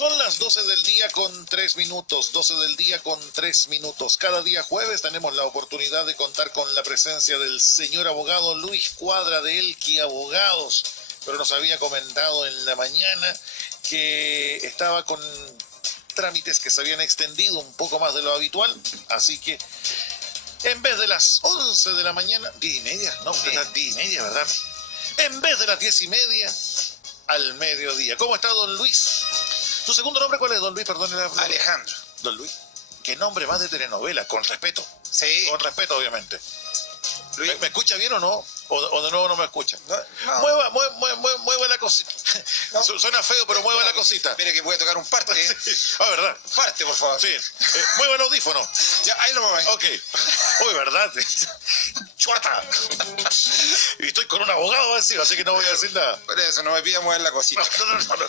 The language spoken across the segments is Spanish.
Son las 12 del día con 3 minutos, 12 del día con 3 minutos. Cada día jueves tenemos la oportunidad de contar con la presencia del señor abogado Luis Cuadra de Elqui Abogados, pero nos había comentado en la mañana que estaba con trámites que se habían extendido un poco más de lo habitual, así que en vez de las 11 de la mañana, 10:30, no, sí. 10:30, ¿verdad? En vez de las 10:30, al mediodía. ¿Cómo está, don Luis? ¿Tu segundo nombre cuál es, don Luis? Perdón. Alejandro. Don Luis. ¿Qué nombre más de telenovela? Con respeto. Sí. Con respeto, obviamente. Luis. ¿Me escucha bien o no? ¿O de nuevo no me escucha? No. Mueva la cosita. No. Suena feo, pero mueva la cosita. Mire que puede tocar un parte. Sí. Ah, ¿verdad? Parte, por favor. Sí. Mueva el audífono. Ya, ahí lo mueve. Ok. Uy, ¿verdad? ¡Chuata! Y estoy con un abogado encima, así que no voy a decir nada. Por eso, no me pida mover la cosita. No.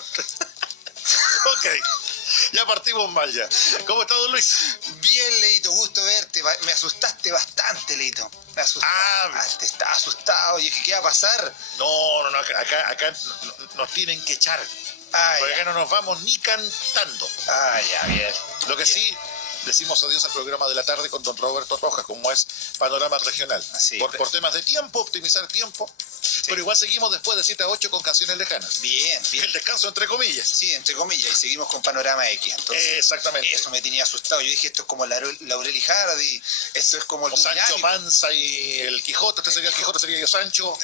Ok. Ya partimos mal ya. ¿Cómo está, don Luis? Bien, Leito, gusto verte. Me asustaste bastante, Leito. Me asustaste. Estaba asustado. Y dije, ¿qué va a pasar? No. Acá nos tienen que echar. Porque acá no nos vamos ni cantando. Ya, bien. Lo que sí, decimos adiós al programa de la tarde con don Roberto Rojas, como es Panorama Regional. Sí, por temas de tiempo, optimizar tiempo. Sí. Pero igual seguimos después de 7 a 8 con canciones lejanas. Bien. El descanso entre comillas. Sí, entre comillas. Y seguimos con Panorama X. Entonces, exactamente. Eso me tenía asustado. Yo dije, esto es como Laurel y Hardy. Esto es como el Sancho Panza y el Quijote. Este sería el Quijote, sería yo Sancho.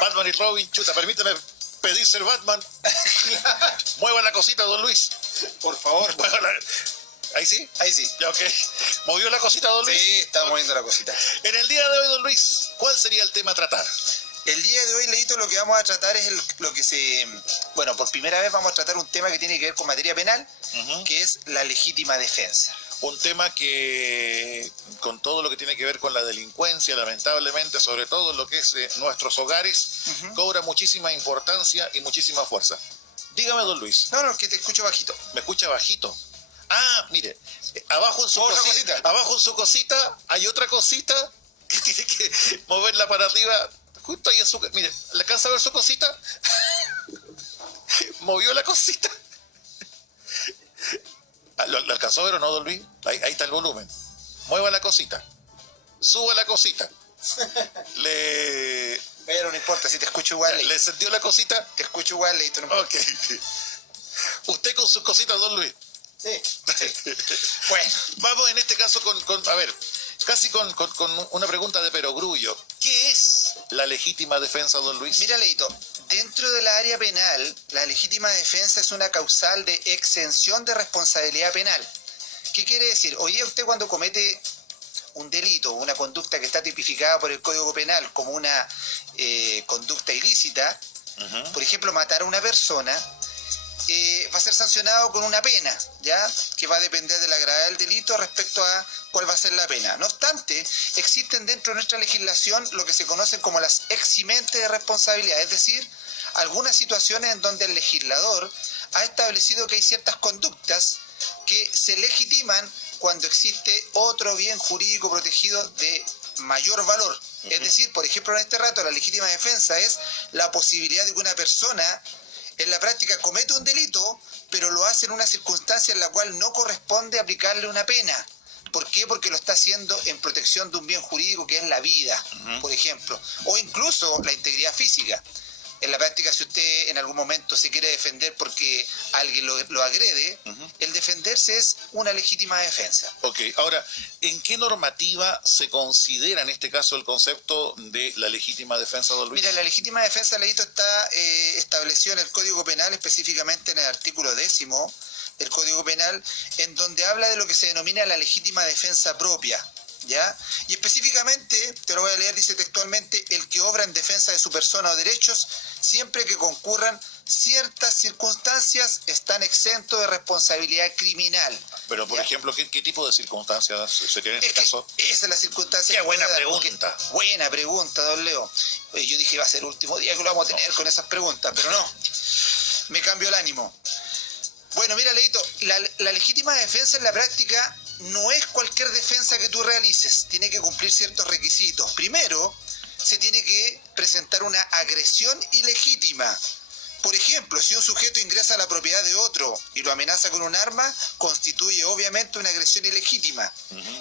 Batman y Robin. Chuta, permíteme pedir ser Batman. Mueva la cosita, don Luis. Por favor. ¿Ahí sí? Ahí sí. Ya, ok. ¿Movió la cosita, don Luis? Sí, está moviendo la cosita. En el día de hoy, don Luis, ¿cuál sería el tema a tratar? El día de hoy, Leito, lo que vamos a tratar es Bueno, por primera vez vamos a tratar un tema que tiene que ver con materia penal, que es la legítima defensa. Un tema que, con todo lo que tiene que ver con la delincuencia, lamentablemente, sobre todo en lo que es nuestros hogares, cobra muchísima importancia y muchísima fuerza. Dígame, don Luis. No, es que te escucho bajito. ¿Me escucha bajito? Ah, mire, abajo en su cosita hay otra cosita que tiene que moverla para arriba, justo ahí en su... Mire, ¿le alcanza a ver su cosita? ¿Movió la cosita? ¿Lo alcanzó a ver o no, don Luis? Ahí está el volumen. Mueva la cosita. Suba la cosita. Pero no importa, si te escucho igual, Leito. ¿Le sentió la cosita? Te escucho igual, Leito. No. Ok. ¿Usted con sus cositas, don Luis? Sí. Bueno, vamos en este caso a ver, casi con una pregunta de perogrullo. ¿Qué es la legítima defensa, don Luis? Mira, Leito, dentro de la área penal, la legítima defensa es una causal de exención de responsabilidad penal. ¿Qué quiere decir? Hoy día usted cuando comete un delito, una conducta que está tipificada por el Código Penal como una conducta ilícita, por ejemplo, matar a una persona, va a ser sancionado con una pena, ¿ya? Que va a depender de la gravedad del delito respecto a cuál va a ser la pena. No obstante, existen dentro de nuestra legislación lo que se conocen como las eximentes de responsabilidad, es decir, algunas situaciones en donde el legislador ha establecido que hay ciertas conductas que se legitiman cuando existe otro bien jurídico protegido de mayor valor. Es decir, por ejemplo, en este rato la legítima defensa es la posibilidad de que una persona en la práctica comete un delito, pero lo hace en una circunstancia en la cual no corresponde aplicarle una pena. ¿Por qué? Porque lo está haciendo en protección de un bien jurídico que es la vida, por ejemplo, o incluso la integridad física. En la práctica, si usted en algún momento se quiere defender porque alguien lo agrede, el defenderse es una legítima defensa. Ok, ahora, ¿en qué normativa se considera en este caso el concepto de la legítima defensa, don Luis? Mira, la legítima defensa, Leito, está establecido en el Código Penal, específicamente en el artículo 10º del Código Penal, en donde habla de lo que se denomina la legítima defensa propia. ¿Ya? Y específicamente, te lo voy a leer, dice textualmente, el que obra en defensa de su persona o derechos, siempre que concurran ciertas circunstancias, están exentos de responsabilidad criminal. Pero, por ejemplo, ¿qué tipo de circunstancias se tiene en este caso? Esa es la circunstancia. Qué buena pregunta. Buena pregunta, don Leo. Oye, yo dije, va a ser el último día que lo vamos a tener con esas preguntas, pero no. Me cambió el ánimo. Bueno, mira, Leito, la legítima defensa en la práctica no es cualquier defensa que tú realices, tiene que cumplir ciertos requisitos. Primero, se tiene que presentar una agresión ilegítima. Por ejemplo, si un sujeto ingresa a la propiedad de otro y lo amenaza con un arma, constituye obviamente una agresión ilegítima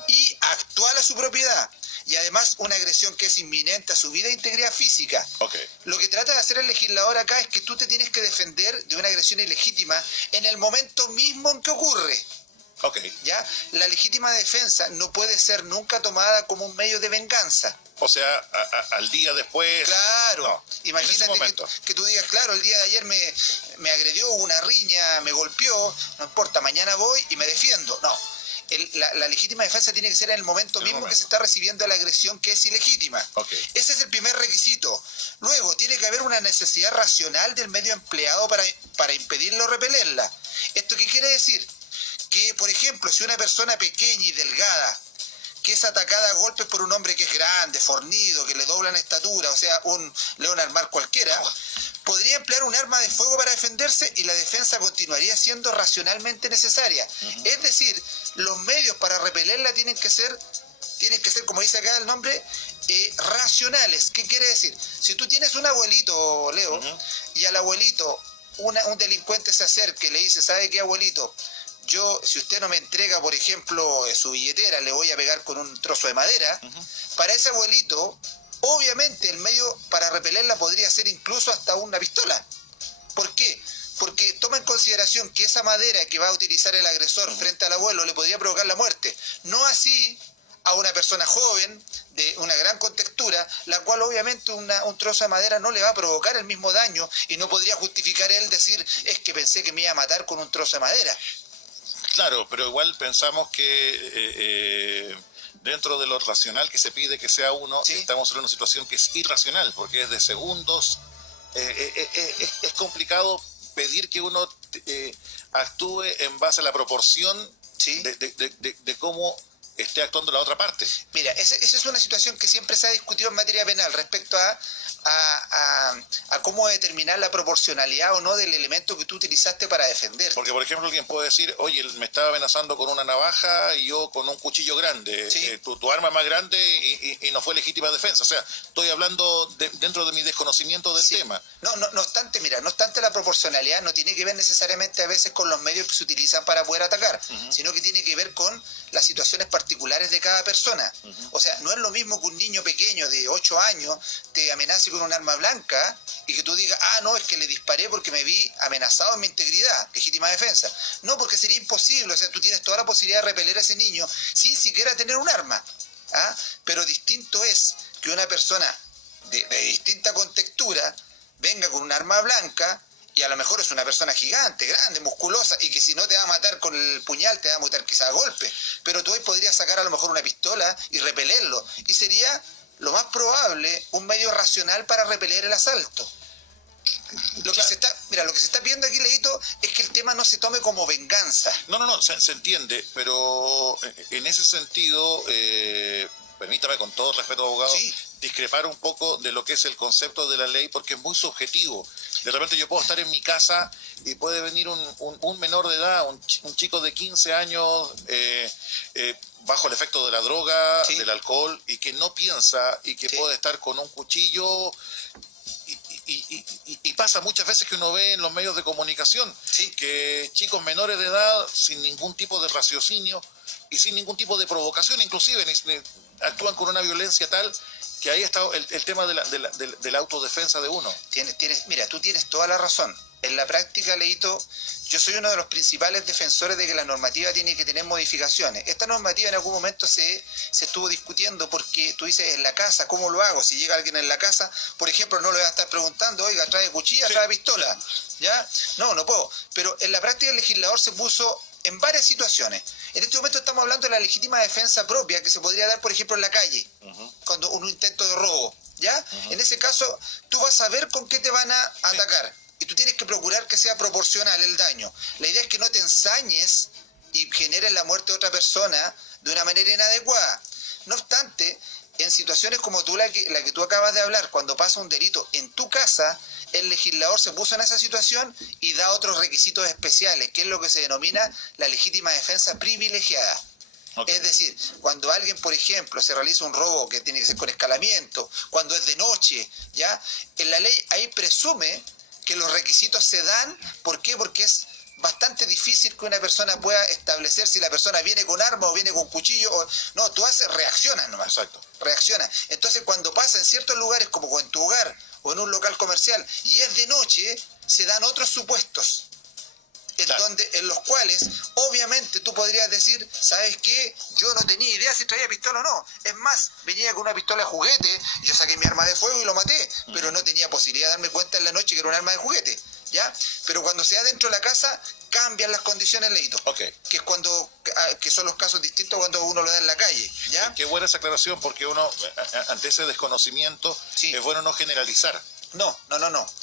y actual a su propiedad. Y además una agresión que es inminente a su vida e integridad física. Okay. Lo que trata de hacer el legislador acá es que tú te tienes que defender de una agresión ilegítima en el momento mismo en que ocurre. Okay. ¿Ya? La legítima defensa no puede ser nunca tomada como un medio de venganza. O sea, al día después... Claro, no, imagínate que tú digas, claro, el día de ayer me agredió, hubo una riña, me golpeó, no importa, mañana voy y me defiendo. No, la legítima defensa tiene que ser en el momento mismo que se está recibiendo la agresión que es ilegítima. Okay. Ese es el primer requisito. Luego, tiene que haber una necesidad racional del medio empleado para impedirlo o repelerla. ¿Esto qué quiere decir? Que, por ejemplo, si una persona pequeña y delgada, que es atacada a golpes por un hombre que es grande, fornido, que le doblan estatura, o sea, un Leonard Mar cualquiera, podría emplear un arma de fuego para defenderse y la defensa continuaría siendo racionalmente necesaria. Es decir, los medios para repelerla tienen que ser, como dice acá el nombre, racionales. ¿Qué quiere decir? Si tú tienes un abuelito, Leo, y al abuelito un delincuente se acerca y le dice, ¿sabe qué, abuelito? Yo, si usted no me entrega, por ejemplo, su billetera, le voy a pegar con un trozo de madera. Para ese abuelito, obviamente el medio para repelerla podría ser incluso hasta una pistola. ¿Por qué? Porque toma en consideración que esa madera que va a utilizar el agresor frente al abuelo le podría provocar la muerte. No así a una persona joven, de una gran contextura, la cual obviamente un trozo de madera no le va a provocar el mismo daño y no podría justificar él decir, es que pensé que me iba a matar con un trozo de madera. Claro, pero igual pensamos que dentro de lo racional que se pide que sea uno, ¿sí? Estamos en una situación que es irracional, porque es de segundos. Es complicado pedir que uno actúe en base a la proporción, ¿sí? de cómo esté actuando la otra parte. Mira, esa es una situación que siempre se ha discutido en materia penal respecto a cómo determinar la proporcionalidad o no del elemento que tú utilizaste para defender. Porque, por ejemplo, alguien puede decir, oye, me estaba amenazando con una navaja y yo con un cuchillo grande. ¿Sí? Tu arma es más grande y no fue legítima defensa. O sea, estoy hablando dentro de mi desconocimiento del tema. No obstante, mira, no obstante la proporcionalidad no tiene que ver necesariamente a veces con los medios que se utilizan para poder atacar, sino que tiene que ver con las situaciones particulares de cada persona. O sea, no es lo mismo que un niño pequeño de 8 años te amenace con un arma blanca y que tú digas, no, es que le disparé porque me vi amenazado en mi integridad, legítima defensa. No, porque sería imposible. O sea, tú tienes toda la posibilidad de repeler a ese niño sin siquiera tener un arma. Pero distinto es que una persona de distinta contextura venga con un arma blanca y a lo mejor es una persona gigante, grande, musculosa, y que si no te va a matar con el puñal, te va a matar quizás a golpe. Pero tú hoy podrías sacar a lo mejor una pistola y repelerlo. Y sería lo más probable un medio racional para repeler el asalto. Lo que se está viendo aquí, Leito, es que el tema no se tome como venganza. No, se entiende, pero en ese sentido, permítame con todo respeto, abogado, discrepar un poco de lo que es el concepto de la ley, porque es muy subjetivo. De repente yo puedo estar en mi casa y puede venir un menor de edad, un chico de 15 años, bajo el efecto de la droga, del alcohol, y que no piensa y que puede estar con un cuchillo. Y pasa muchas veces que uno ve en los medios de comunicación que chicos menores de edad, sin ningún tipo de raciocinio y sin ningún tipo de provocación, inclusive actúan con una violencia tal que ahí está el tema de la autodefensa de uno. Mira, tú tienes toda la razón. En la práctica, Leito, yo soy uno de los principales defensores de que la normativa tiene que tener modificaciones. Esta normativa en algún momento se estuvo discutiendo porque tú dices, en la casa, ¿cómo lo hago? Si llega alguien en la casa, por ejemplo, no le voy a estar preguntando, oiga, ¿trae cuchilla, trae pistola? ¿Ya? No puedo. Pero en la práctica el legislador se puso en varias situaciones. En este momento estamos hablando de la legítima defensa propia que se podría dar, por ejemplo, en la calle, cuando un intento de robo, ¿ya? En ese caso, tú vas a ver con qué te van a atacar. Y tú tienes que procurar que sea proporcional el daño. La idea es que no te ensañes y generes la muerte de otra persona de una manera inadecuada. No obstante, en situaciones como la que tú acabas de hablar, cuando pasa un delito en tu casa, el legislador se puso en esa situación y da otros requisitos especiales, que es lo que se denomina la legítima defensa privilegiada. Es decir, cuando alguien, por ejemplo, se realiza un robo que tiene que ser con escalamiento, cuando es de noche, ¿ya? En la ley ahí presume que los requisitos se dan. ¿Por qué? Porque es bastante difícil que una persona pueda establecer si la persona viene con arma o viene con cuchillo. No, tú reaccionas nomás. Exacto. Reacciona. Entonces, cuando pasa en ciertos lugares, como en tu hogar o en un local comercial, y es de noche, se dan otros supuestos. En los cuales obviamente tú podrías decir, ¿sabes qué? Yo no tenía idea si traía pistola o no. Es más, venía con una pistola de juguete, yo saqué mi arma de fuego y lo maté, pero no tenía posibilidad de darme cuenta en la noche que era un arma de juguete, ¿ya? Pero cuando se da dentro de la casa, cambian las condiciones, Leito. Okay. Que es que son los casos distintos cuando uno lo da en la calle, ¿ya? Qué buena esa aclaración, porque uno, ante ese desconocimiento, sí, es bueno no generalizar. No.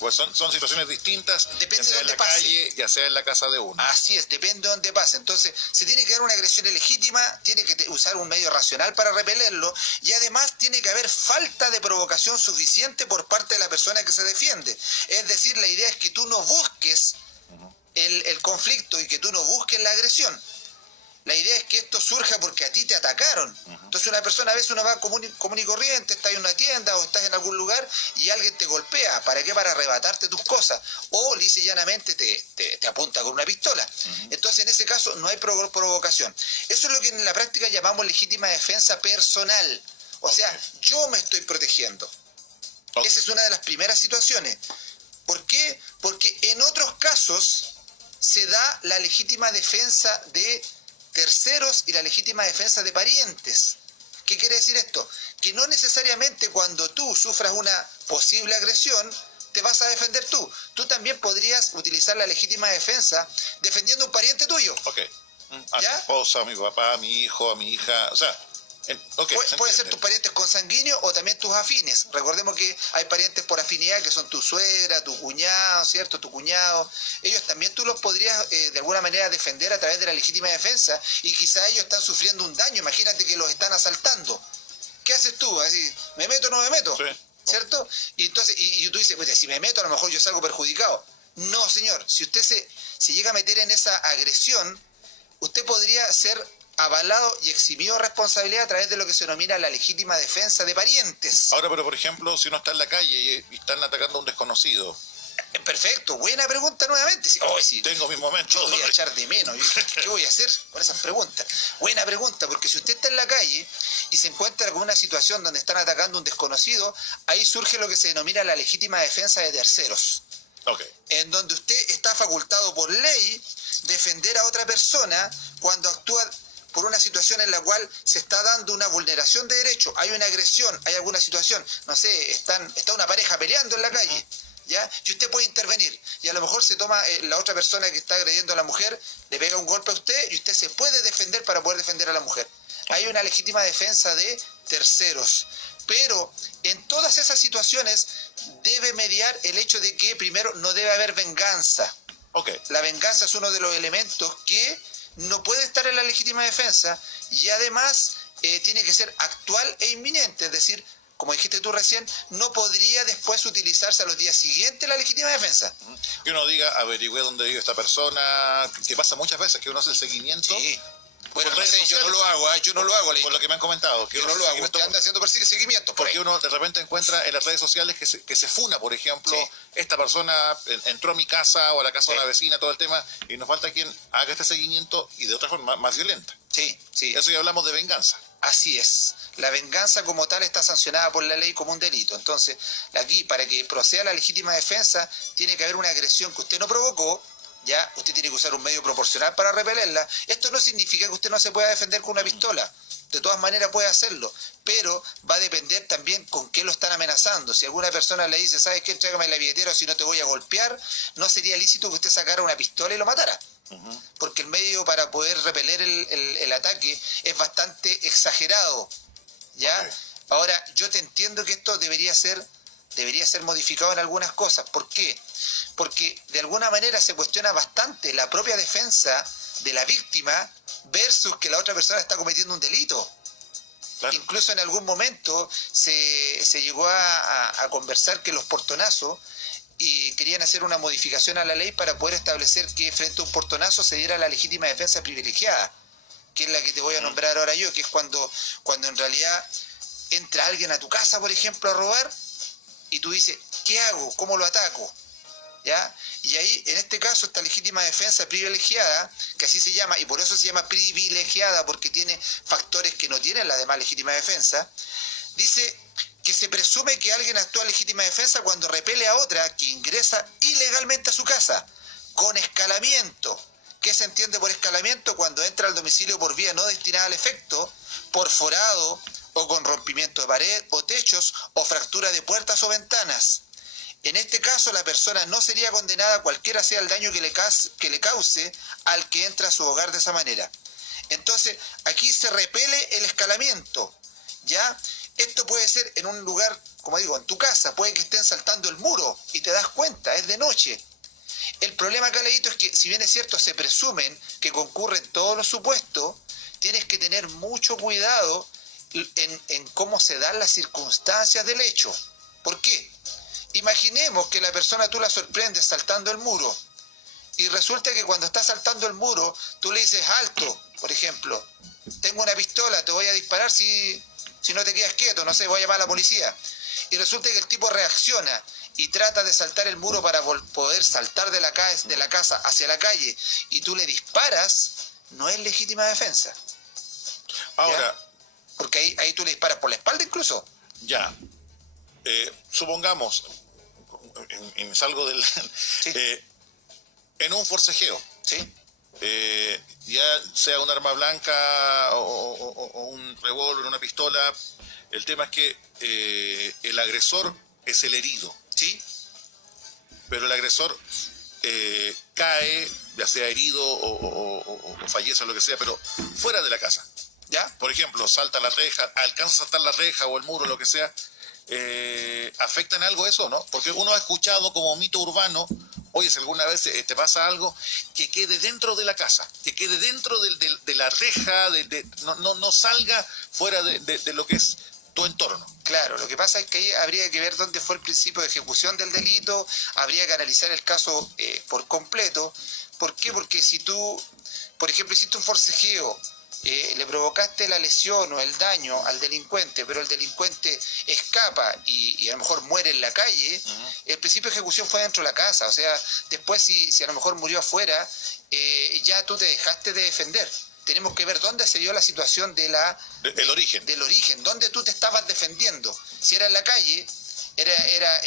Pues son situaciones distintas, depende ya sea de en la dónde calle, ya sea en la casa de uno. Así es, depende de dónde pase. Entonces, se tiene que dar una agresión ilegítima, tiene que usar un medio racional para repelerlo, y además tiene que haber falta de provocación suficiente por parte de la persona que se defiende. Es decir, la idea es que tú no busques el conflicto y que tú no busques la agresión. La idea es que esto surja porque a ti te atacaron. Entonces una persona, a veces uno va común y corriente, estás en una tienda o estás en algún lugar y alguien te golpea. ¿Para qué? Para arrebatarte tus cosas. O lisa y llanamente te apunta con una pistola. Entonces en ese caso no hay provocación. Eso es lo que en la práctica llamamos legítima defensa personal. O sea, yo me estoy protegiendo. Esa es una de las primeras situaciones. ¿Por qué? Porque en otros casos se da la legítima defensa de terceros y la legítima defensa de parientes. ¿Qué quiere decir esto? Que no necesariamente cuando tú sufras una posible agresión te vas a defender tú. Tú también podrías utilizar la legítima defensa defendiendo a un pariente tuyo. A mi esposa, a mi papá, a mi hijo, a mi hija, o sea... Pueden ser tus parientes consanguíneos o también tus afines. Recordemos que hay parientes por afinidad que son tu suegra, tu cuñado, ¿cierto? Tu cuñado. Ellos también tú los podrías de alguna manera defender a través de la legítima defensa, y quizá ellos están sufriendo un daño. Imagínate que los están asaltando. ¿Qué haces tú? Así, ¿me meto o no me meto? Sí. ¿Cierto? Y entonces y tú dices, pues, si me meto a lo mejor yo salgo perjudicado. No, señor. Si usted se llega a meter en esa agresión, usted podría ser avalado y eximido de responsabilidad a través de lo que se denomina la legítima defensa de parientes. Ahora, pero por ejemplo, si uno está en la calle y están atacando a un desconocido. Perfecto, buena pregunta nuevamente. Sí, tengo mis momentos. Yo voy a echar de menos. ¿Qué voy a hacer con esas preguntas? Buena pregunta, porque si usted está en la calle y se encuentra con una situación donde están atacando a un desconocido, ahí surge lo que se denomina la legítima defensa de terceros. En donde usted está facultado por ley defender a otra persona cuando actúa por una situación en la cual se está dando una vulneración de derechos, hay una agresión, hay alguna situación, no sé, está una pareja peleando en la calle, ¿ya? Y usted puede intervenir, y a lo mejor se toma la otra persona que está agrediendo a la mujer, le pega un golpe a usted, y usted se puede defender para poder defender a la mujer. Hay una legítima defensa de terceros. Pero en todas esas situaciones debe mediar el hecho de que primero no debe haber venganza. La venganza es uno de los elementos que no puede estar en la legítima defensa, y además tiene que ser actual e inminente, es decir, como dijiste tú recién, no podría después utilizarse a los días siguientes la legítima defensa. Que uno diga, averigüe dónde vive esta persona, que pasa muchas veces, que uno hace el seguimiento. Sí. Bueno, no sé, yo no lo hago, yo no lo hago. Por lo que me han comentado. Que yo no lo hago, usted anda haciendo seguimientos. Porque uno de repente encuentra en las redes sociales que se funa, por ejemplo, esta persona entró a mi casa o a la casa de una vecina, todo el tema, y nos falta quien haga este seguimiento y de otra forma más violenta. Sí. Eso ya hablamos de venganza. Así es. La venganza como tal está sancionada por la ley como un delito. Entonces, aquí, para que proceda la legítima defensa, tiene que haber una agresión que usted no provocó, ya, usted tiene que usar un medio proporcional para repelerla. Esto no significa que usted no se pueda defender con una pistola. De todas maneras puede hacerlo, pero va a depender también con qué lo están amenazando. Si alguna persona le dice, ¿sabes qué? Entrégame la billetera o si no te voy a golpear, no sería lícito que usted sacara una pistola y lo matara. Porque el medio para poder repeler el ataque es bastante exagerado, ¿ya? Ahora, yo te entiendo que esto debería ser modificado en algunas cosas. ¿Por qué? Porque de alguna manera se cuestiona bastante la propia defensa de la víctima versus que la otra persona está cometiendo un delito. Claro. Incluso en algún momento se llegó a conversar que los portonazos y querían hacer una modificación a la ley para poder establecer que frente a un portonazo se diera la legítima defensa privilegiada, que es la que te voy a nombrar ahora yo, que es cuando en realidad entra alguien a tu casa, por ejemplo, a robar, y tú dices, ¿qué hago? ¿Cómo lo ataco? ¿Ya? Y ahí, en este caso, esta legítima defensa privilegiada, que así se llama, y por eso se llama privilegiada, porque tiene factores que no tienen la demás legítima defensa, dice que se presume que alguien actúa en legítima defensa cuando repele a otra que ingresa ilegalmente a su casa, con escalamiento. ¿Qué se entiende por escalamiento? Cuando entra al domicilio por vía no destinada al efecto, por forado, o con rompimiento de pared, o techos, o fractura de puertas o ventanas. En este caso, la persona no sería condenada cualquiera sea el daño que le cause al que entra a su hogar de esa manera. Entonces, aquí se repele el escalamiento, ¿ya? Esto puede ser en un lugar, como digo, en tu casa, puede que estén saltando el muro y te das cuenta, es de noche. El problema acá, Leito, es que si bien es cierto, se presumen que concurren todos los supuestos, tienes que tener mucho cuidado en cómo se dan las circunstancias del hecho. ¿Por qué? Imaginemos que la persona tú la sorprendes saltando el muro y resulta que cuando está saltando el muro tú le dices alto, por ejemplo, tengo una pistola, te voy a disparar si no te quedas quieto, no sé, voy a llamar a la policía. Y resulta que el tipo reacciona y trata de saltar el muro para poder saltar de la casa hacia la calle y tú le disparas, no es legítima defensa. Ahora, ¿ya? Porque ahí tú le disparas por la espalda incluso. Ya. Supongamos, y me salgo del... Sí. En un forcejeo, ¿Sí? ya sea un arma blanca o un revólver, una pistola, el tema es que el agresor es el herido. ¿Sí? Pero el agresor cae, ya sea herido o fallece o lo que sea, pero fuera de la casa. ¿Ya? Por ejemplo, salta la reja, alcanza a saltar la reja o el muro, lo que sea. ¿Afecta en algo eso, no? Porque uno ha escuchado como mito urbano, oye, si alguna vez te pasa algo, que quede dentro de la casa, que quede dentro de la reja, no salga fuera de lo que es tu entorno. Claro, lo que pasa es que ahí habría que ver dónde fue el principio de ejecución del delito, habría que analizar el caso por completo. ¿Por qué? Porque si tú, por ejemplo, hiciste un forcejeo, le provocaste la lesión o el daño al delincuente, pero el delincuente escapa y a lo mejor muere en la calle, el principio de ejecución fue dentro de la casa. O sea, después si a lo mejor murió afuera, ya tú te dejaste de defender. Tenemos que ver dónde se dio la situación del origen, dónde tú te estabas defendiendo. Si era en la calle, era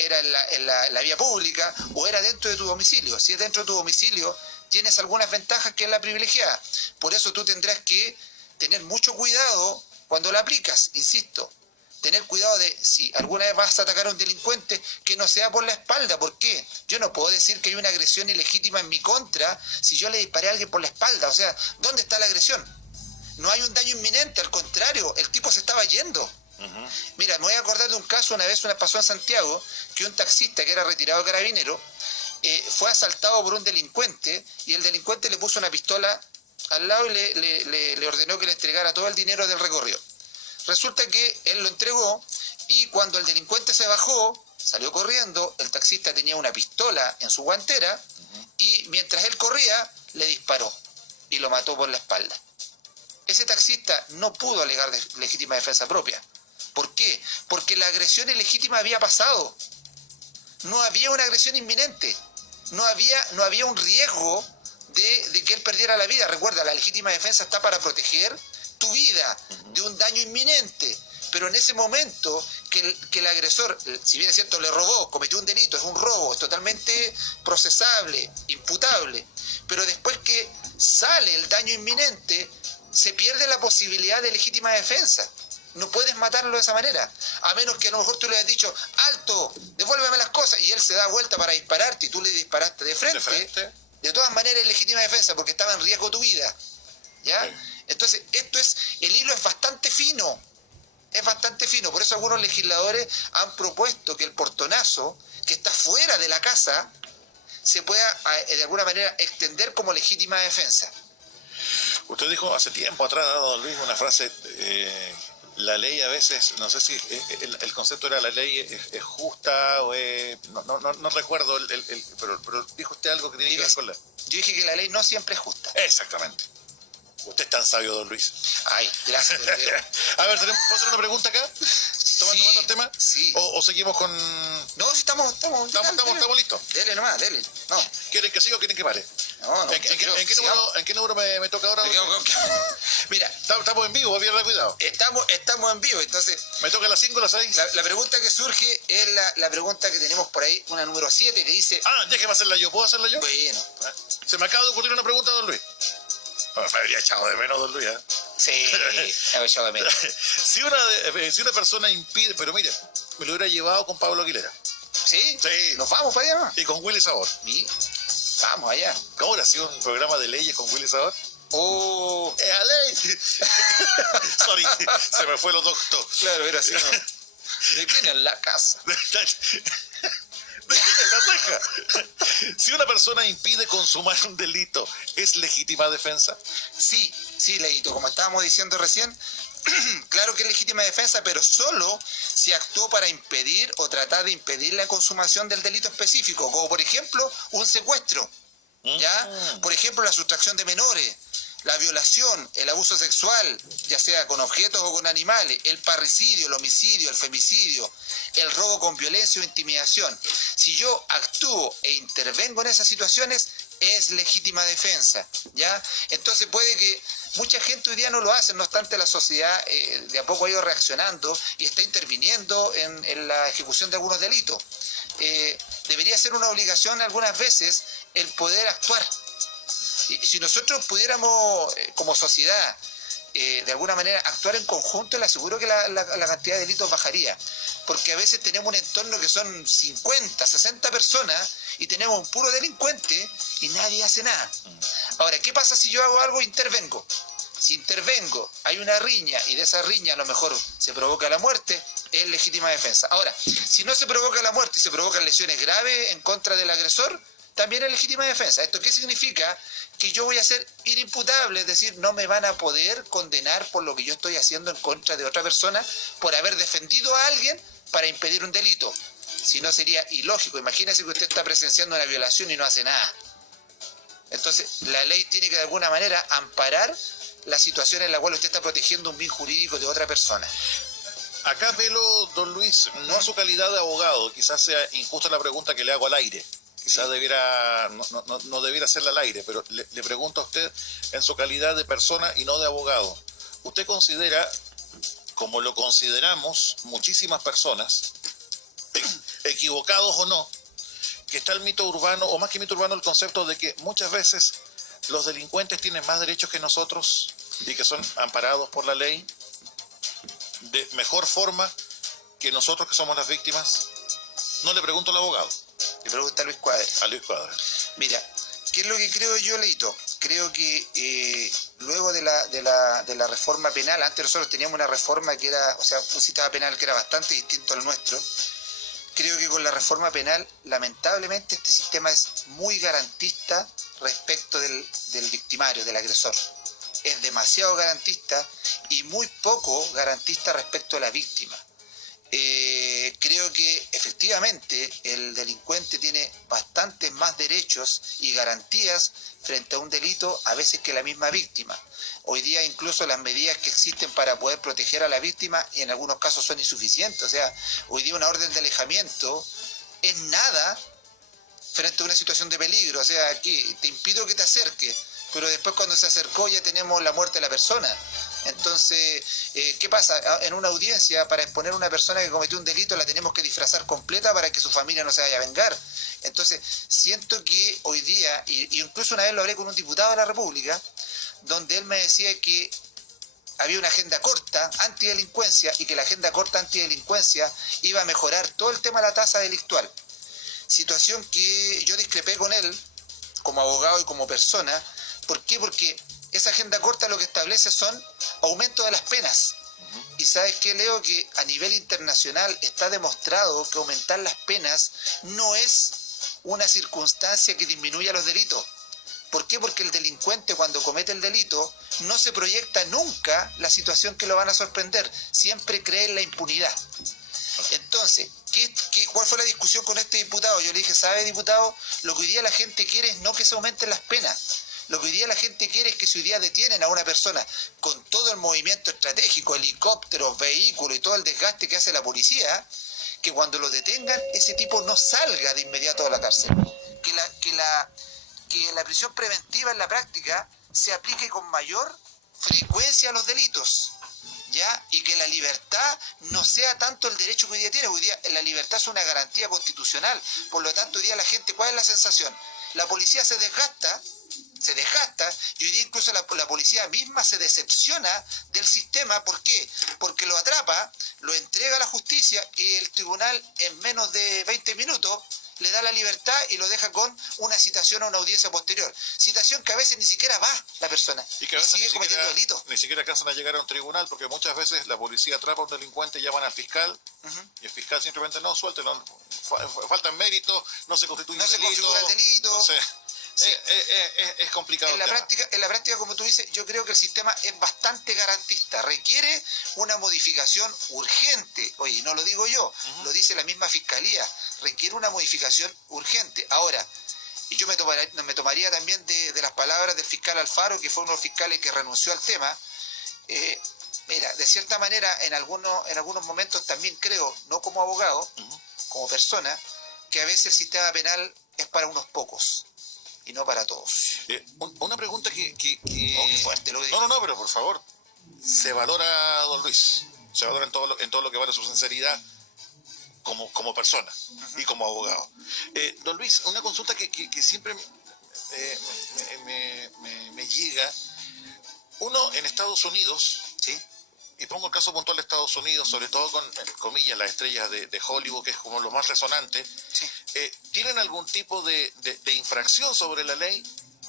en la vía pública o era dentro de tu domicilio. Si es dentro de tu domicilio, tienes algunas ventajas que es la privilegiada. Por eso tú tendrás que tener mucho cuidado cuando la aplicas, insisto. Tener cuidado de si alguna vez vas a atacar a un delincuente, que no sea por la espalda. ¿Por qué? Yo no puedo decir que hay una agresión ilegítima en mi contra si yo le disparé a alguien por la espalda. O sea, ¿dónde está la agresión? No hay un daño inminente, al contrario, el tipo se estaba yendo. Mira, me voy a acordar de un caso, una vez pasó en Santiago, que un taxista que era retirado de carabinero fue asaltado por un delincuente y el delincuente le puso una pistola al lado y le ordenó que le entregara todo el dinero del recorrido. Resulta que él lo entregó y cuando el delincuente se bajó, salió corriendo, el taxista tenía una pistola en su guantera y mientras él corría, le disparó y lo mató por la espalda. Ese taxista no pudo alegar legítima defensa propia. ¿Por qué? Porque la agresión ilegítima había pasado. No había una agresión inminente. No había un riesgo de que él perdiera la vida. Recuerda, la legítima defensa está para proteger tu vida de un daño inminente. Pero en ese momento que el agresor, si bien es cierto, le robó, cometió un delito, es un robo, es totalmente procesable, imputable. Pero después que sale el daño inminente, se pierde la posibilidad de legítima defensa. No puedes matarlo de esa manera, a menos que a lo mejor tú le hayas dicho, alto, devuélveme las cosas, y él se da vuelta para dispararte y tú le disparaste de frente. De todas maneras es legítima defensa porque estaba en riesgo tu vida. ¿Ya? Sí. Entonces, el hilo es bastante fino. Es bastante fino. Por eso algunos legisladores han propuesto que el portonazo, que está fuera de la casa, se pueda de alguna manera extender como legítima defensa. Usted dijo hace tiempo atrás, don Luis, una frase, la ley a veces, no sé si el concepto era la ley es justa o no recuerdo, pero dijo usted algo que tiene que ver con la... Yo dije que la ley no siempre es justa. Exactamente. Usted es tan sabio, don Luis. Ay, gracias. A ver, ¿puedo hacer una pregunta acá? ¿Tomando el tema? Sí. ¿O seguimos con No, si estamos Estamos listos. Dele nomás, dele. No. ¿Quieren que siga o quieren que pare? No, ¿En qué número me toca ahora? Mira, Estamos en vivo, pierda cuidado. estamos en vivo, entonces... ¿Me toca a las 5 o las 6? La pregunta que surge es la pregunta que tenemos por ahí, una número 7, que dice... Déjeme hacerla yo. ¿Puedo hacerla yo? Bueno. Se me acaba de ocurrir una pregunta, don Luis. Me habría echado de menos, don Luis. Sí, me habría echado de menos. si una persona impide... Pero mire, me lo hubiera llevado con Pablo Aguilera. ¿Sí? Sí. ¿Nos vamos para allá, no? Y con Willy Sabor. Vamos allá. ¿Cómo ha sido un programa de leyes con Willy Sabor? ¡Oh! ¡Es a ley! Sorry, se me fue los doctos. Claro, era así, ¿no? ¿De quién en la casa? ¿De quién es la reja? Si una persona impide consumar un delito, ¿es legítima defensa? Sí, Leito, como estábamos diciendo recién, claro que es legítima defensa, pero solo si actuó para impedir o tratar de impedir la consumación del delito específico, como por ejemplo un secuestro, ¿ya? Por ejemplo, la sustracción de menores, la violación, el abuso sexual, ya sea con objetos o con animales, el parricidio, el homicidio, el femicidio, el robo con violencia o intimidación. Si yo actúo e intervengo en esas situaciones, es legítima defensa, ¿ya? Entonces puede que mucha gente hoy día no lo hace, no obstante la sociedad de a poco ha ido reaccionando y está interviniendo en la ejecución de algunos delitos. Debería ser una obligación algunas veces el poder actuar. Y si nosotros pudiéramos, como sociedad, de alguna manera actuar en conjunto, le aseguro que la cantidad de delitos bajaría. Porque a veces tenemos un entorno que son 50, 60 personas y tenemos un puro delincuente y nadie hace nada. Ahora, ¿qué pasa si yo hago algo e intervengo? Si intervengo, hay una riña y de esa riña a lo mejor se provoca la muerte, es legítima defensa. Ahora, si no se provoca la muerte y se provocan lesiones graves en contra del agresor, también es legítima defensa. ¿Esto qué significa? Que yo voy a ser inimputable, es decir, no me van a poder condenar por lo que yo estoy haciendo en contra de otra persona por haber defendido a alguien para impedir un delito. Si no, sería ilógico. Imagínese que usted está presenciando una violación y no hace nada. Entonces, la ley tiene que de alguna manera amparar la situación en la cual usted está protegiendo un bien jurídico de otra persona. Acá velo, don Luis, no a su calidad de abogado, quizás sea injusta la pregunta que le hago al aire. Quizás no debiera hacerla al aire, pero le pregunto a usted en su calidad de persona y no de abogado. ¿Usted considera, como lo consideramos muchísimas personas, equivocados o no, que está el mito urbano, o más que mito urbano, el concepto de que muchas veces los delincuentes tienen más derechos que nosotros y que son amparados por la ley de mejor forma que nosotros que somos las víctimas? No le pregunto al abogado. Le pregunta a Luis Cuadra. A Luis Cuadra. Mira, ¿qué es lo que creo yo, Leito? Creo que luego de la reforma penal, antes nosotros teníamos una reforma que era, o sea, un sistema penal que era bastante distinto al nuestro. Creo que con la reforma penal, lamentablemente, este sistema es muy garantista respecto del victimario, del agresor. Es demasiado garantista y muy poco garantista respecto a la víctima. Creo que efectivamente el delincuente tiene bastantes más derechos y garantías frente a un delito a veces que la misma víctima. Hoy día incluso las medidas que existen para poder proteger a la víctima y en algunos casos son insuficientes. O sea, hoy día una orden de alejamiento es nada frente a una situación de peligro. O sea, aquí te impido que te acerques, pero después cuando se acercó ya tenemos la muerte de la persona. Entonces, ¿qué pasa? En una audiencia, para exponer a una persona que cometió un delito, la tenemos que disfrazar completa para que su familia no se vaya a vengar. Entonces, siento que hoy día, y incluso una vez lo hablé con un diputado de la República, donde él me decía que había una agenda corta antidelincuencia y que la agenda corta antidelincuencia iba a mejorar todo el tema de la tasa delictual. Situación que yo discrepé con él, como abogado y como persona. ¿Por qué? Porque esa agenda corta lo que establece son aumento de las penas. Y ¿sabes qué, Leo? Que a nivel internacional está demostrado que aumentar las penas no es una circunstancia que disminuya los delitos. ¿Por qué? Porque el delincuente cuando comete el delito no se proyecta nunca la situación que lo van a sorprender. Siempre cree en la impunidad. Entonces, ¿cuál fue la discusión con este diputado? Yo le dije, ¿sabe, diputado? Lo que hoy día la gente quiere es no que se aumenten las penas. Lo que hoy día la gente quiere es que si hoy día detienen a una persona con todo el movimiento estratégico, helicópteros, vehículos y todo el desgaste que hace la policía, que cuando lo detengan, ese tipo no salga de inmediato de la cárcel. Que la prisión preventiva en la práctica se aplique con mayor frecuencia a los delitos, ¿ya? Y que la libertad no sea tanto el derecho que hoy día tiene. Hoy día la libertad es una garantía constitucional. Por lo tanto, hoy día la gente, ¿cuál es la sensación? La policía se desgasta, y hoy día incluso la policía misma se decepciona del sistema. ¿Por qué? Porque lo atrapa, lo entrega a la justicia y el tribunal en menos de 20 minutos le da la libertad y lo deja con una citación a una audiencia posterior. Citación que a veces ni siquiera va la persona y que a veces sigue cometiendo delitos. Ni siquiera alcanzan a llegar a un tribunal, porque muchas veces la policía atrapa a un delincuente, llaman al fiscal, y el fiscal simplemente no, suéltelo, faltan méritos, no se constituye no un se delito. configura el delito. Entonces, sí. Es complicado. En la práctica, como tú dices, yo creo que el sistema es bastante garantista, requiere una modificación urgente. Oye, no lo digo yo, lo dice la misma fiscalía, requiere una modificación urgente. Ahora, y yo me tomaría también de las palabras del fiscal Alfaro, que fue uno de los fiscales que renunció al tema. Mira, de cierta manera, en algunos momentos también creo, no como abogado, como persona, que a veces el sistema penal es para unos pocos y no para todos. Una pregunta que... Oh, qué fuerte lo digo. No, pero por favor, se valora, don Luis, se valora en todo lo que vale su sinceridad como persona y como abogado. Don Luis, una consulta que siempre me llega. Uno en Estados Unidos, ¿sí? Y pongo el caso puntual de Estados Unidos, sobre todo con, comillas, las estrellas de Hollywood, que es como lo más resonante, Sí. ¿Tienen algún tipo de infracción sobre la ley?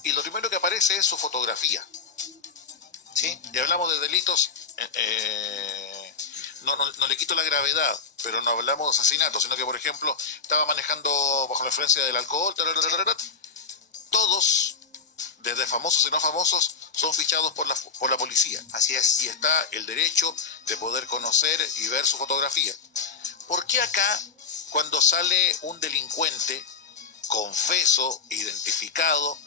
Y lo primero que aparece es su fotografía. ¿Sí? Y hablamos de delitos, no le quito la gravedad, pero no hablamos de asesinato, sino que, por ejemplo, estaba manejando bajo la influencia del alcohol, todos, desde famosos y no famosos, son fichados por la policía. Así es. Y está el derecho de poder conocer y ver su fotografía. ¿Por qué acá, cuando sale un delincuente confeso, identificado,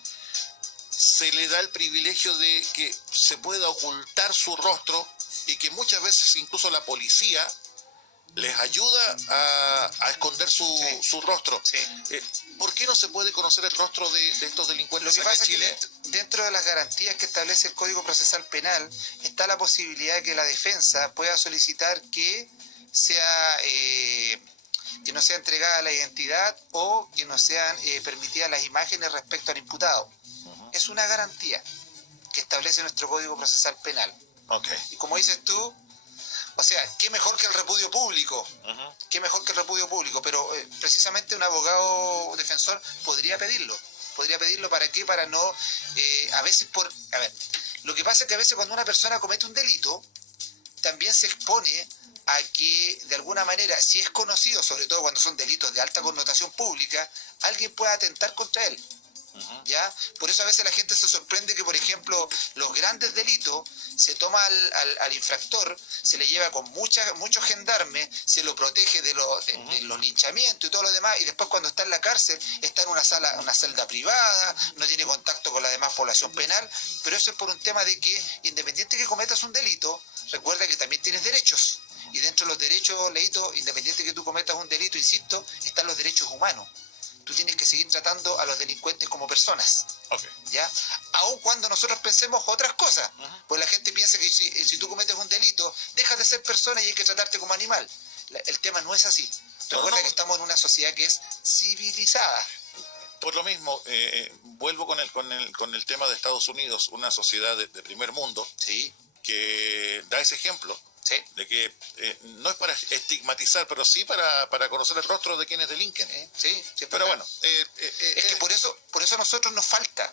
se le da el privilegio de que se pueda ocultar su rostro y que muchas veces incluso la policía les ayuda a esconder su rostro? Sí. ¿Por qué no se puede conocer el rostro de estos delincuentes Lo que acá pasa en Chile? es que dentro de las garantías que establece el Código Procesal Penal está la posibilidad de que la defensa pueda solicitar que no sea entregada la identidad o que no sean permitidas las imágenes respecto al imputado. Es una garantía que establece nuestro Código Procesal Penal. Okay. Y como dices tú, o sea, qué mejor que el repudio público, qué mejor que el repudio público, pero precisamente un abogado defensor podría pedirlo. ¿Para qué? Para no, a ver, lo que pasa es que a veces cuando una persona comete un delito, también se expone a que, de alguna manera, si es conocido, sobre todo cuando son delitos de alta connotación pública, alguien pueda atentar contra él. ¿Ya? Por eso a veces la gente se sorprende que, por ejemplo, los grandes delitos se toma al infractor, se le lleva con muchos gendarmes, se lo protege de los linchamientos y todo lo demás, y después cuando está en la cárcel está en una celda privada, no tiene contacto con la demás población penal. Pero eso es por un tema de que, independiente que cometas un delito, recuerda que también tienes derechos, y dentro de los derechos, Leito, independiente que tú cometas un delito, insisto, están los derechos humanos. Tú tienes que seguir tratando a los delincuentes como personas. Okay. ¿Ya? Aun cuando nosotros pensemos otras cosas. Pues la gente piensa que si tú cometes un delito, dejas de ser persona y hay que tratarte como animal. El tema no es así. Recuerda que estamos en una sociedad que es civilizada. Por lo mismo, vuelvo con el tema de Estados Unidos, una sociedad de primer mundo, Sí. que da ese ejemplo. Sí. De que no es para estigmatizar, pero sí para conocer el rostro de quienes delinquen. Sí, pero bueno. Es que por eso a nosotros nos falta.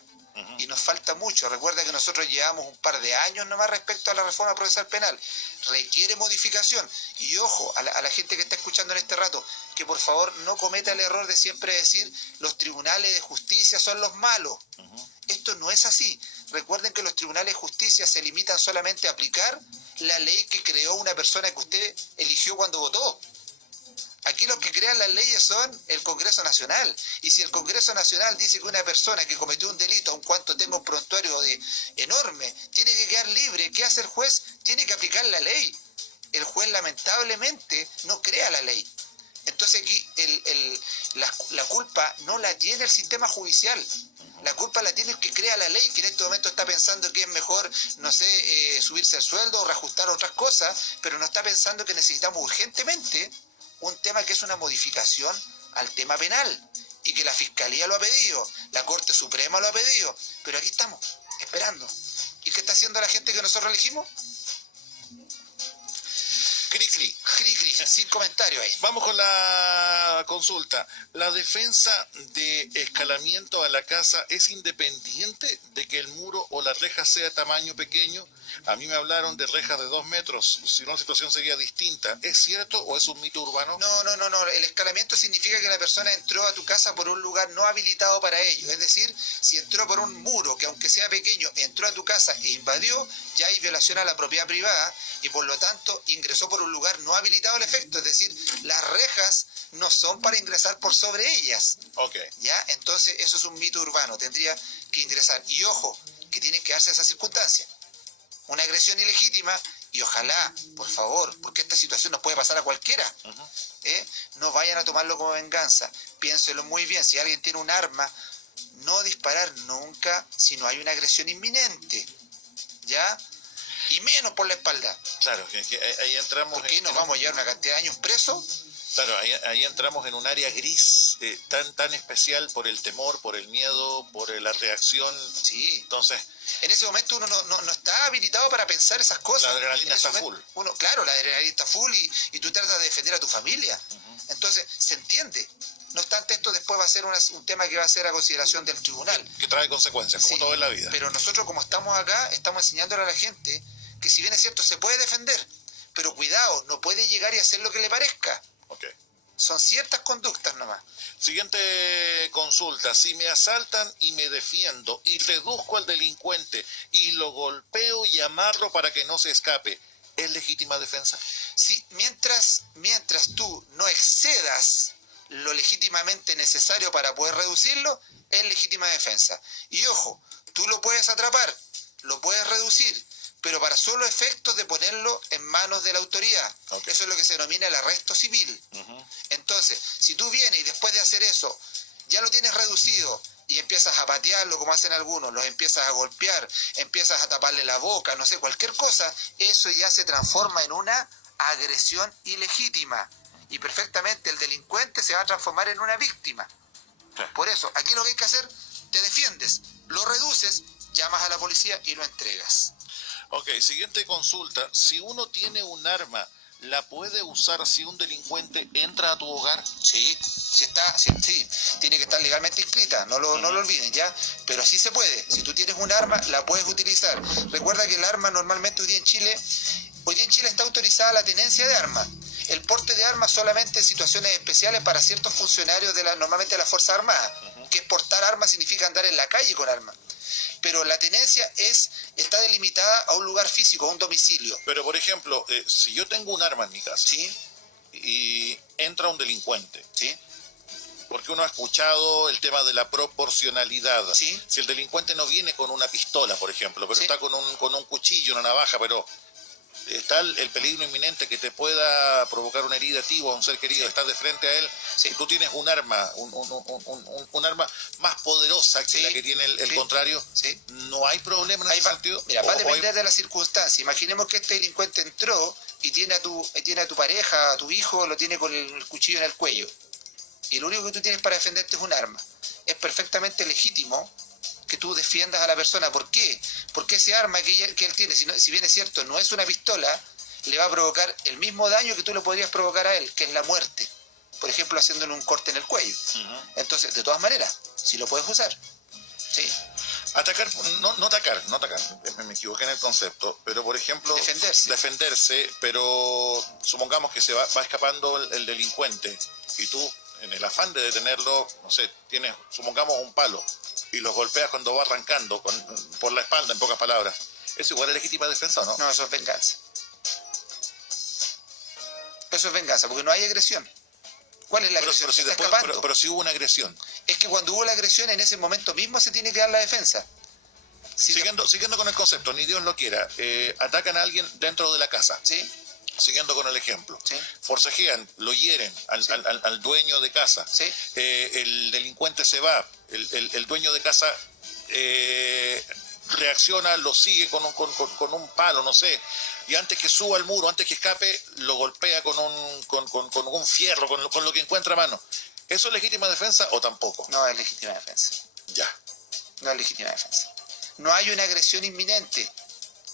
Y nos falta mucho. Recuerda que nosotros llevamos un par de años nomás respecto a la reforma procesal penal. Requiere modificación. Y ojo, a la gente que está escuchando en este rato, que por favor no cometa el error de siempre decir los tribunales de justicia son los malos. Esto no es así. Recuerden que los tribunales de justicia se limitan solamente a aplicar la ley que creó una persona que usted eligió cuando votó. Aquí los que crean las leyes son el Congreso Nacional. Y si el Congreso Nacional dice que una persona que cometió un delito, aun cuanto tenga un prontuario enorme, tiene que quedar libre, ¿qué hace el juez? Tiene que aplicar la ley. El juez lamentablemente no crea la ley. Entonces aquí la culpa no la tiene el sistema judicial. La culpa la tiene el que crea la ley, que en este momento está pensando que es mejor, no sé, subirse el sueldo o reajustar otras cosas, pero no está pensando que necesitamos urgentemente un tema que es una modificación al tema penal y que la Fiscalía lo ha pedido, la Corte Suprema lo ha pedido, pero aquí estamos, esperando. ¿Y qué está haciendo la gente que nosotros elegimos? Cri, Sin comentario ahí. Vamos con la consulta. ¿La defensa de escalamiento a la casa es independiente de que el muro o la reja sea tamaño pequeño? A mí me hablaron de rejas de 2 metros, si no la situación sería distinta. ¿Es cierto o es un mito urbano? No. El escalamiento significa que la persona entró a tu casa por un lugar no habilitado para ello. Es decir, si entró por un muro que aunque sea pequeño, entró a tu casa e invadió, ya hay violación a la propiedad privada y por lo tanto ingresó por un lugar no habilitado al efecto. Es decir, las rejas no son para ingresar por sobre ellas. Ok. ¿Ya? Entonces eso es un mito urbano. Tendría que ingresar. Y ojo, que tiene que darse esa circunstancia. Una agresión ilegítima y ojalá, por favor, porque esta situación nos puede pasar a cualquiera, no vayan a tomarlo como venganza. Piénselo muy bien, si alguien tiene un arma, no disparar nunca si no hay una agresión inminente, ¿ya? Y menos por la espalda. Claro, que ahí entramos... ¿Por qué nos vamos a llevar una cantidad de años presos? Claro, ahí entramos en un área gris tan especial por el temor, por el miedo, por la reacción. Sí. Entonces... En ese momento uno no está habilitado para pensar esas cosas. La adrenalina está full. Claro, la adrenalina está full y tú tratas de defender a tu familia. Entonces, se entiende. No obstante, esto después va a ser un tema que va a ser a consideración del tribunal. Que trae consecuencias, como todo en la vida. Pero nosotros, como estamos acá, estamos enseñándole a la gente que si bien es cierto, se puede defender, pero cuidado, no puede llegar y hacer lo que le parezca. Ok. Son ciertas conductas nomás. Siguiente consulta. Si me asaltan y me defiendo y reduzco al delincuente y lo golpeo y amarro para que no se escape, ¿es legítima defensa? Sí, mientras tú no excedas lo legítimamente necesario para poder reducirlo, es legítima defensa. Y ojo, tú lo puedes atrapar, lo puedes reducir, pero para solo efectos de ponerlo en manos de la autoridad. Okay. Eso es lo que se denomina el arresto civil. Entonces, si tú vienes y después de hacer eso, ya lo tienes reducido y empiezas a patearlo como hacen algunos, los empiezas a golpear, empiezas a taparle la boca, no sé, cualquier cosa, eso ya se transforma en una agresión ilegítima. Y perfectamente el delincuente se va a transformar en una víctima. Por eso, aquí lo que hay que hacer, te defiendes, lo reduces, llamas a la policía y lo entregas. Ok, siguiente consulta. Si uno tiene un arma, ¿la puede usar si un delincuente entra a tu hogar? Sí, sí, tiene que estar legalmente inscrita, no lo olviden, ¿ya? Pero sí se puede. Si tú tienes un arma, la puedes utilizar. Recuerda que el arma normalmente hoy día en Chile está autorizada la tenencia de armas. El porte de armas solamente en situaciones especiales para ciertos funcionarios normalmente de las Fuerzas Armadas, que portar armas significa andar en la calle con armas. Pero la tenencia está delimitada a un lugar físico, a un domicilio. Pero, por ejemplo, si yo tengo un arma en mi casa, ¿sí?, y entra un delincuente, ¿sí?, porque uno ha escuchado el tema de la proporcionalidad. ¿sí?, si el delincuente no viene con una pistola, por ejemplo, pero ¿sí?, está con un cuchillo, una navaja, pero está el peligro inminente que te pueda provocar una herida a ti o a un ser querido, estás de frente a él, si tú tienes un arma, un arma más poderosa que la que tiene el contrario, ¿no hay problema en ese sentido? Mira, va a depender de la circunstancia. Imaginemos que este delincuente entró y tiene a tu pareja, a tu hijo, lo tiene con el cuchillo en el cuello. Y lo único que tú tienes para defenderte es un arma. Es perfectamente legítimo que tú defiendas a la persona. ¿Por qué? Porque ese arma que él tiene, si bien es cierto, no es una pistola, le va a provocar el mismo daño que tú le podrías provocar a él, que es la muerte. Por ejemplo, haciéndole un corte en el cuello. Entonces, de todas maneras, sí lo puedes usar. Sí. Atacar, no atacar, me equivoqué en el concepto, pero por ejemplo... Defenderse, pero supongamos que se va escapando el delincuente y tú, en el afán de detenerlo, no sé, tienes, supongamos, un palo y los golpeas cuando va arrancando, por la espalda, en pocas palabras. ¿Eso igual es legítima defensa o no? No, eso es venganza. Eso es venganza, porque no hay agresión. ¿Cuál es la agresión? Pero si hubo una agresión. Es que cuando hubo la agresión, en ese momento mismo se tiene que dar la defensa. Siguiendo con el concepto, ni Dios lo quiera, atacan a alguien dentro de la casa. ¿Sí? siguiendo con el ejemplo, Sí. forcejean, lo hieren al dueño de casa, Sí. El delincuente se va, el dueño de casa reacciona, lo sigue con un palo, no sé, y antes que suba al muro, antes que escape, lo golpea con un fierro, con lo que encuentra a mano. ¿Eso es legítima defensa o tampoco? No es legítima defensa. Ya. No es legítima defensa. No hay una agresión inminente.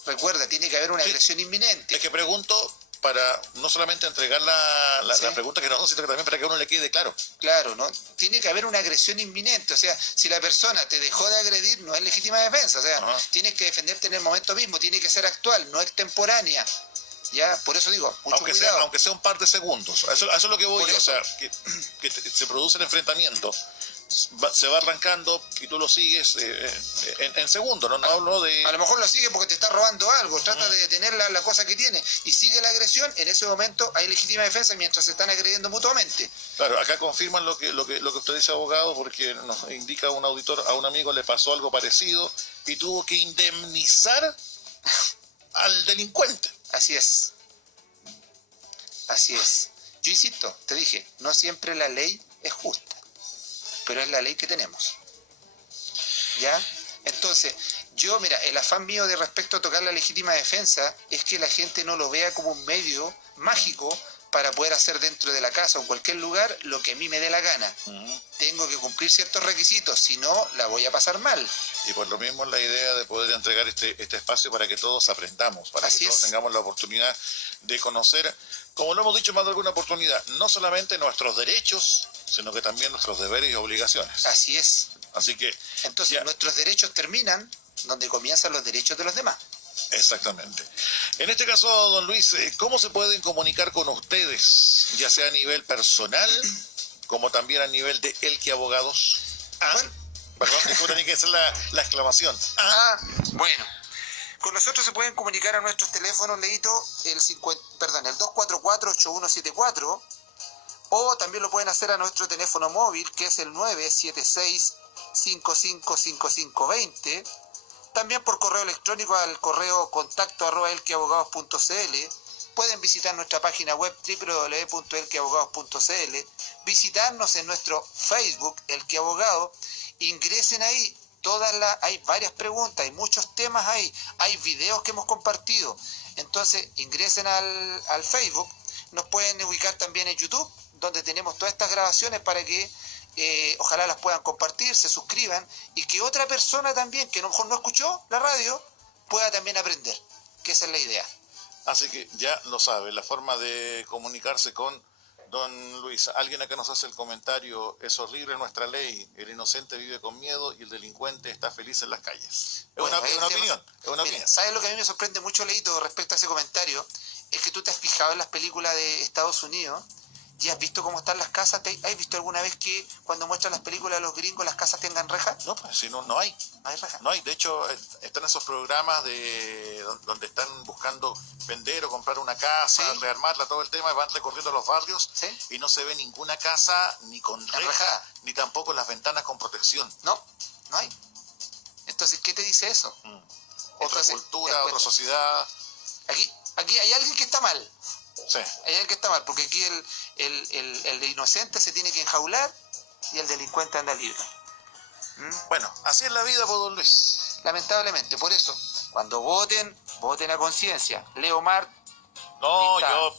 Recuerda, tiene que haber una agresión inminente. Es que pregunto para no solamente entregar la pregunta que no, sino que también para que a uno le quede claro. Claro, ¿no? Tiene que haber una agresión inminente. O sea, si la persona te dejó de agredir, no es legítima defensa. O sea, tienes que defenderte en el momento mismo, tiene que ser actual, no extemporánea. ¿Ya? Por eso digo, mucho cuidado. Aunque sea un par de segundos. Eso es lo que voy. O sea, que se produce el enfrentamiento, se va arrancando y tú lo sigues en segundos, no hablo de... A lo mejor lo sigue porque te está robando algo, trata de detener la cosa que tiene y sigue la agresión, en ese momento hay legítima defensa mientras se están agrediendo mutuamente. Claro, acá confirman lo que usted dice, abogado, porque nos indica un auditor, a un amigo le pasó algo parecido y tuvo que indemnizar al delincuente. Así es. Así es. Yo insisto, te dije, no siempre la ley es justa, pero es la ley que tenemos. ¿Ya? Entonces, yo, mira, el afán mío de respecto a tocar la legítima defensa es que la gente no lo vea como un medio mágico para poder hacer dentro de la casa o en cualquier lugar lo que a mí me dé la gana. Tengo que cumplir ciertos requisitos, si no, la voy a pasar mal. Y por lo mismo la idea de poder entregar este espacio para que todos aprendamos, para que todos tengamos la oportunidad de conocer, como lo hemos dicho en más de alguna oportunidad, no solamente nuestros derechos, sino que también nuestros deberes y obligaciones. Así es. Así que... Entonces, nuestros derechos terminan donde comienzan los derechos de los demás. Exactamente. En este caso, don Luis, ¿cómo se pueden comunicar con ustedes, ya sea a nivel personal, como también a nivel de Elqui Abogados? Bueno. Perdón, tiene que ser la exclamación. Bueno. Con nosotros se pueden comunicar a nuestros teléfonos, Leito, el 244-8174, o también lo pueden hacer a nuestro teléfono móvil, que es el 976-555520. También por correo electrónico al correo contacto@elquiabogados.cl. Pueden visitar nuestra página web www.elquiabogados.cl, visitarnos en nuestro Facebook, Elqui Abogado, ingresen ahí. Hay varias preguntas, hay muchos temas ahí, hay videos que hemos compartido. Entonces ingresen al Facebook, nos pueden ubicar también en YouTube, donde tenemos todas estas grabaciones para que ojalá las puedan compartir, se suscriban y que otra persona también que a lo mejor no escuchó la radio pueda también aprender, que esa es la idea. Así que ya lo sabe, la forma de comunicarse con don Luis. Alguien acá nos hace el comentario: es horrible nuestra ley, el inocente vive con miedo y el delincuente está feliz en las calles. Es una opinión. Mira, ¿sabes lo que a mí me sorprende mucho, Leito, respecto a ese comentario? Es que tú te has fijado en las películas de Estados Unidos y has visto cómo están las casas. ¿Has visto alguna vez que cuando muestran las películas de los gringos las casas tengan rejas? No, pues si no hay. No hay rejas. No hay. De hecho, están esos programas donde están buscando vender o comprar una casa, rearmarla, todo el tema, y van recorriendo los barrios y no se ve ninguna casa ni con reja, ni tampoco las ventanas con protección. No hay. Entonces, ¿qué te dice eso? Otra cultura, otra sociedad. Aquí hay alguien que está mal. Sí. Hay alguien que está mal, porque aquí el inocente se tiene que enjaular y el delincuente anda libre. Bueno, así es la vida, don Luis. Lamentablemente, por eso, cuando voten a conciencia. Leo Mar. No, yo,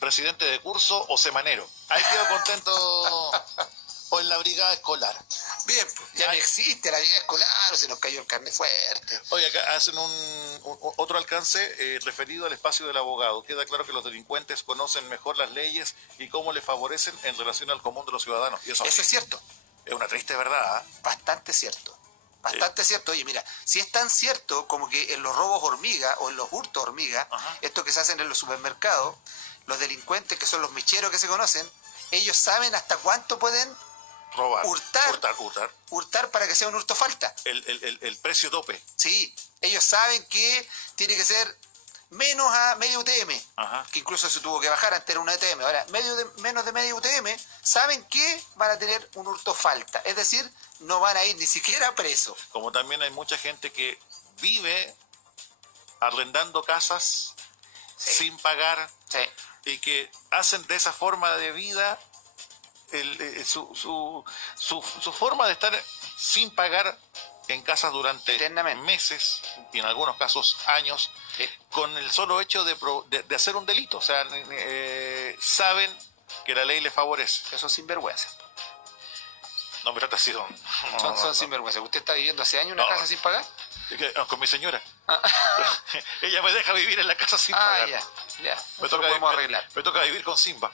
presidente de curso o semanero. Ahí quedo contento. O en la brigada escolar. Bien, ya no existe la brigada escolar, o se nos cayó el carne fuerte. Oye, acá hacen otro alcance referido al espacio del abogado. Queda claro que los delincuentes conocen mejor las leyes y cómo les favorecen en relación al común de los ciudadanos. Y eso es cierto. Es una triste verdad. Bastante cierto. Bastante cierto. Oye, mira, si es tan cierto como que en los robos hormiga o en los hurtos hormiga, esto que se hacen en los supermercados, los delincuentes, que son los micheros que se conocen, ellos saben hasta cuánto pueden robar, hurtar para que sea un hurto falta. El precio tope. Sí, ellos saben que tiene que ser menos a medio UTM, que incluso se tuvo que bajar antes era una UTM. Ahora, menos de medio UTM, saben que van a tener un hurto falta. Es decir, no van a ir ni siquiera presos. Como también hay mucha gente que vive arrendando casas sin pagar, Sí. y que hacen de esa forma de vida su forma de estar sin pagar en casas durante Eternamente. meses y en algunos casos años, Sí. con el solo hecho de hacer un delito. O sea, saben que la ley les favorece. Eso es sinvergüenza. No me trata así, don. Son sinvergüenza. ¿Usted está viviendo hace años en una No. casa sin pagar? Con mi señora. Ella me deja vivir en la casa sin pagar. Ya. Me Eso lo podemos arreglar. me toca vivir con Simba.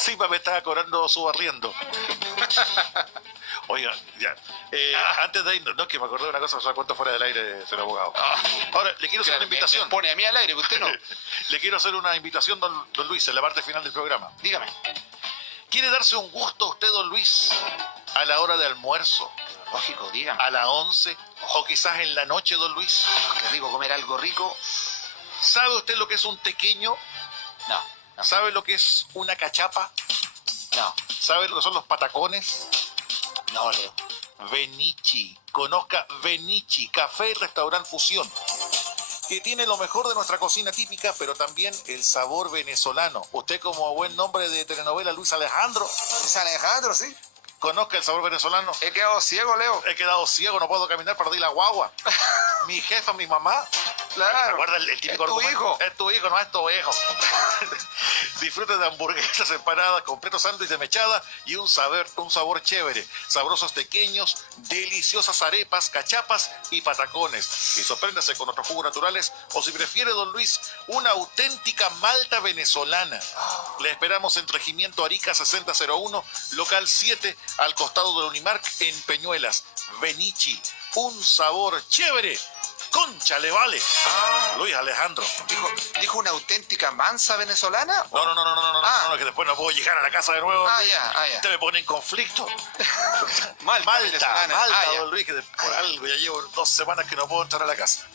Simba me estaba cobrando su arriendo. Oiga, ya. Antes de irnos, no, que me acordé de una cosa, o sea, cuánto fuera del aire, señor abogado. Ahora, le quiero hacer una invitación. Me pone a mí al aire, que usted no. Le quiero hacer una invitación, don Luis, en la parte final del programa. Dígame. ¿Quiere darse un gusto usted, don Luis, a la hora de almuerzo? Lógico, dígame. ¿A las 11? ¿O quizás en la noche, don Luis? Qué rico comer algo rico. ¿Sabe usted lo que es un tequeño? No. ¿Sabe lo que es una cachapa? No. ¿Sabe lo que son los patacones? No, Leo. Venichi. Conozca Venichi, café y restaurante fusión, que tiene lo mejor de nuestra cocina típica, pero también el sabor venezolano. Usted, como buen nombre de telenovela, Luis Alejandro, ¿Es Alejandro, sí? conozca el sabor venezolano. He quedado ciego, Leo. He quedado ciego, no puedo caminar, perdí la guagua. Mi jefa, mi mamá. Claro. ¿Recuerda el típico Es tu argumento? hijo. Es tu hijo, no es tu hijo. Disfrute de hamburguesas empanadas, completo sándwich de mechada y un sabor chévere. Sabrosos pequeños, deliciosas arepas, cachapas y patacones. Y sorpréndase con nuestros jugos naturales, o si prefiere, don Luis, una auténtica malta venezolana. Le esperamos en Regimiento Arica 6001, local 7, al costado del Unimark, en Peñuelas. Venichi, un sabor chévere. ¡Concha, le vale! Luis Alejandro. ¿Dijo una auténtica mansa venezolana? No, que después no puedo llegar a la casa de nuevo. Ya. Usted me pone en conflicto. Malta, don Luis, que por algo ya llevo 2 semanas que no puedo entrar a la casa.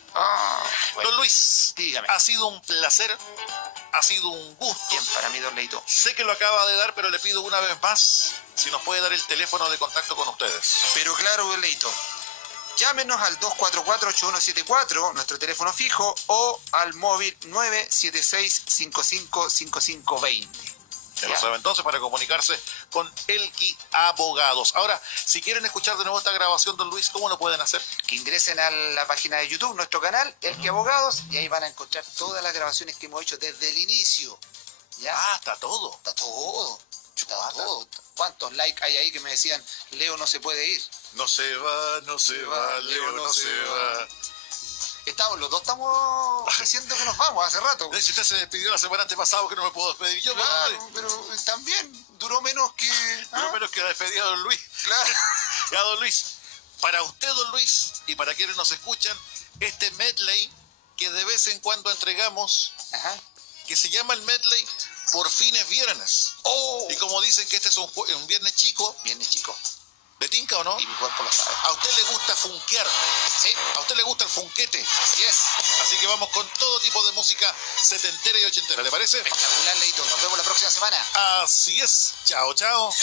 Bueno. Don Luis, Dígame. ha sido un placer, ha sido un gusto. Bien, para mí, don Leito. Sé que lo acaba de dar, pero le pido una vez más si nos puede dar el teléfono de contacto con ustedes. Pero claro, don Leito. Llámenos al 244-8174, nuestro teléfono fijo, o al móvil 976-555520. Ya lo sabe entonces, para comunicarse con Elqui Abogados. Ahora, si quieren escuchar de nuevo esta grabación, don Luis, ¿cómo lo pueden hacer? Que ingresen a la página de YouTube, nuestro canal, Elqui Abogados, y ahí van a encontrar todas las grabaciones que hemos hecho desde el inicio. ¿Ya? Está todo. Está todo. Está todo. ¿Cuántos likes hay ahí que me decían, Leo no se puede ir? No se va, Leo no se va. Los dos estamos diciendo que nos vamos hace rato. Si usted se despidió la semana antepasada, que no me puedo despedir yo. Claro, pero también duró menos que... Duró menos que la despedida de don Luis. Claro. Ya, don Luis, para usted, don Luis, y para quienes nos escuchan, este medley que de vez en cuando entregamos, que se llama el medley Por Fines Viernes. Y como dicen que este es un viernes chico. Viernes chico. ¿De tinca o no? Y mi cuerpo lo sabe. ¿A usted le gusta funkear? Sí. ¿A usted le gusta el funquete? Así es. Así que vamos con todo tipo de música setentera y ochentera, ¿le parece? Espectacular, Leito. Nos vemos la próxima semana. Así es. Chao, chao.